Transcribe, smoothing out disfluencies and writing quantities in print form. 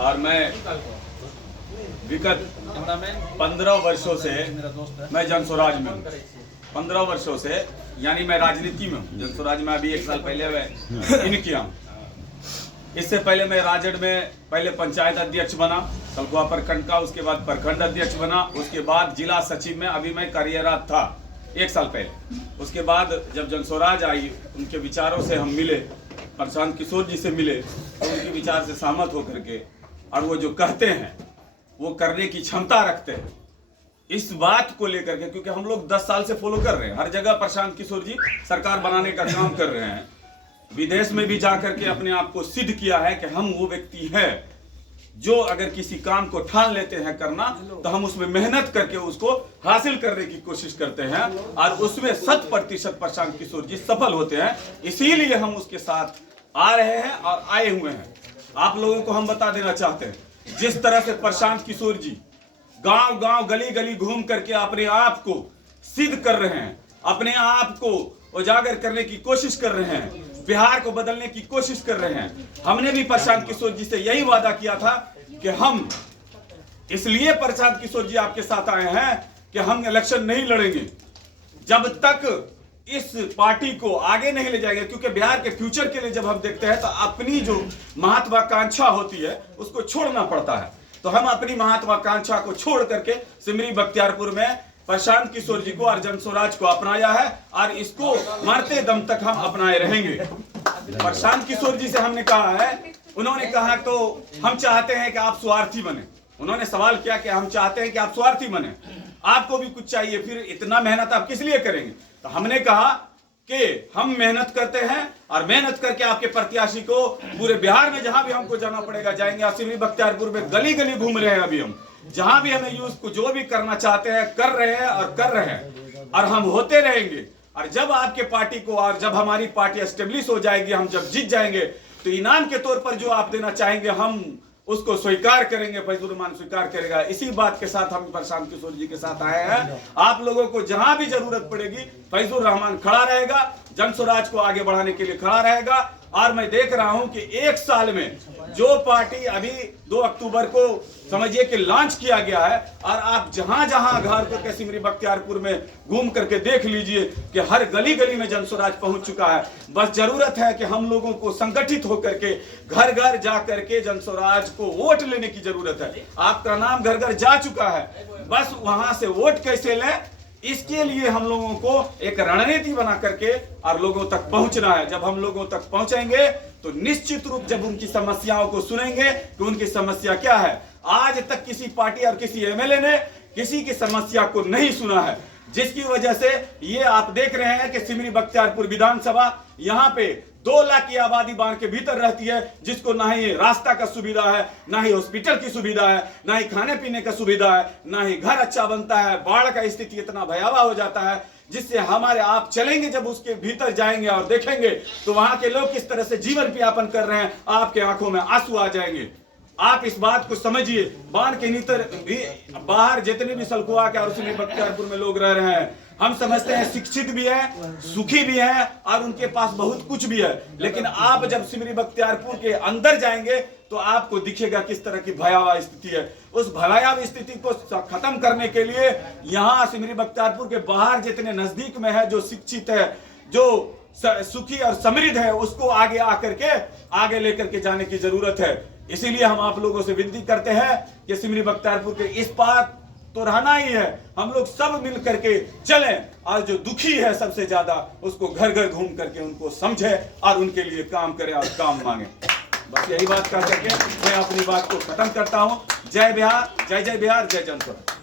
और मैं विगत 15 वर्षों से मैं जन स्वराज में हूँ। 15 वर्षों से यानी मैं राजनीति में हूँ। जन स्वराज में अभी 1 साल पहले मैं इन किया हूँ। इससे पहले मैं राजड़ में पहले पंचायत अध्यक्ष बना सलखुआ प्रखंड का, उसके बाद प्रखंड अध्यक्ष बना, उसके बाद जिला सचिव में अभी मैं कार्यरत था 1 साल पहले। उसके बाद जब जन स्वराज आई, उनके विचारों से हम मिले, प्रशांत किशोर जी से मिले, तो उनके विचार से सहमत होकर के और वो जो कहते हैं वो करने की क्षमता रखते हैं, इस बात को लेकर के, क्योंकि हम लोग 10 साल से फॉलो कर रहे हैं। हर जगह प्रशांत किशोर जी सरकार बनाने का काम कर रहे हैं। विदेश में भी जाकर के अपने आप को सिद्ध किया है कि हम वो व्यक्ति हैं जो अगर किसी काम को ठान लेते हैं करना, तो हम उसमें मेहनत करके उसको हासिल करने की कोशिश करते हैं और उसमें 100% प्रशांत किशोर जी सफल होते हैं। इसीलिए हम उसके साथ आ रहे हैं और आए हुए हैं। आप लोगों को हम बता देना चाहते हैं, जिस तरह से प्रशांत किशोर जी गांव गांव गली गली घूम करके अपने आप को सिद्ध कर रहे हैं, अपने आप को उजागर करने की कोशिश कर रहे हैं, बिहार को बदलने की कोशिश कर रहे हैं। हमने भी प्रशांत किशोर जी से यही वादा किया था कि हम इसलिए प्रशांत किशोर जी आपके साथ आए हैं कि हम इलेक्शन नहीं लड़ेंगे जब तक इस पार्टी को आगे नहीं ले जाएंगे, क्योंकि बिहार के फ्यूचर के लिए जब हम देखते हैं तो अपनी जो महत्वाकांक्षा होती है उसको छोड़ना पड़ता है। तो हम अपनी महत्वाकांक्षा को छोड़ करके सिमरी बख्तियारपुर में प्रशांत किशोर जी को और जन स्वराज को अपनाया है और इसको मरते दम तक हम अपनाए रहेंगे। प्रशांत किशोर जी से हमने कहा है, उन्होंने कहा तो हम चाहते हैं कि आप स्वार्थी बने। उन्होंने सवाल किया कि हम चाहते हैं कि आप स्वार्थी बने, आपको भी कुछ चाहिए, फिर इतना मेहनत आप किस लिए करेंगे? तो हमने कहा कि हम मेहनत करते हैं और मेहनत करके आपके प्रत्याशी को पूरे बिहार में जहां भी हमको जाना पड़ेगा जाएंगे। सिमरी बख्तियारपुर में गली गली घूम रहे हैं अभी हम, जहां भी हमें यूथ को जो भी करना चाहते हैं कर रहे हैं और कर रहे हैं और हम होते रहेंगे। और जब आपके पार्टी को और जब हमारी पार्टी एस्टेब्लिश हो जाएगी, हम जब जीत जाएंगे, तो इनाम के तौर पर जो आप देना चाहेंगे हम उसको स्वीकार करेंगे, फैजुर रहमान स्वीकार करेगा। इसी बात के साथ हम प्रशांत किशोर जी के साथ आए हैं। आप लोगों को जहां भी जरूरत पड़ेगी फैजुर रहमान खड़ा रहेगा, जन स्वराज को आगे बढ़ाने के लिए खड़ा रहेगा। और मैं देख रहा हूं कि 1 साल में जो पार्टी अभी 2 अक्टूबर को समझिए कि लॉन्च किया गया है, और आप जहां जहां घर को सिमरी बख्तियारपुर में घूम करके देख लीजिए कि हर गली गली में जन स्वराज पहुंच चुका है। बस जरूरत है कि हम लोगों को संगठित होकर के घर घर जा करके जन स्वराज को वोट लेने की जरूरत है। आपका नाम घर घर जा चुका है, बस वहां से वोट कैसे लें, इसके लिए हम लोगों को एक रणनीति बना करके और लोगों तक पहुंचना है। जब हम लोगों तक पहुंचेंगे तो निश्चित रूप जब उनकी समस्याओं को सुनेंगे कि उनकी समस्या क्या है। आज तक किसी पार्टी और किसी एमएलए ने किसी की समस्या को नहीं सुना है, जिसकी वजह से ये आप देख रहे हैं कि सिमरी बख्तियारपुर विधानसभा यहाँ पे 2 लाख की आबादी बांध के भीतर रहती है, जिसको ना ही रास्ता का सुविधा है, ना ही हॉस्पिटल की सुविधा है, ना ही खाने पीने का सुविधा है, ना ही घर अच्छा बनता है। बाढ़ का स्थिति इतना भयावह हो जाता है जिससे हमारे आप चलेंगे, जब उसके भीतर जाएंगे और देखेंगे तो वहां के लोग किस तरह से जीवन यापन कर रहे हैं, आपके आंखों में आंसू आ जाएंगे। आप इस बात को समझिए, बांध के भीतर भी बाहर जितने भी सलखुआ के और सिमरी बख्तियारपुर में लोग रह रहे हैं, हम समझते हैं शिक्षित भी है, सुखी भी है और उनके पास बहुत कुछ भी है। लेकिन आप जब सिमरी बख्तियारपुर के अंदर जाएंगे तो आपको दिखेगा किस तरह की भयावह स्थिति है। उस भयावह स्थिति को खत्म करने के लिए यहाँ सिमरी बख्तियारपुर के बाहर जितने नजदीक में है, जो शिक्षित है, जो सुखी और समृद्ध है, उसको आगे आकर के आगे लेकर के जाने की जरूरत है। इसीलिए हम आप लोगों से विनती करते हैं कि सिमरी बख्तियारपुर के इस पार तो रहना ही है, हम लोग सब मिल करके चलें और जो दुखी है सबसे ज्यादा उसको घर घर घूम करके उनको समझे और उनके लिए काम करें और काम मांगे। बस यही बात कह करके मैं अपनी बात को खत्म करता हूं। जय बिहार, जय जय बिहार, जय जन स्वराज।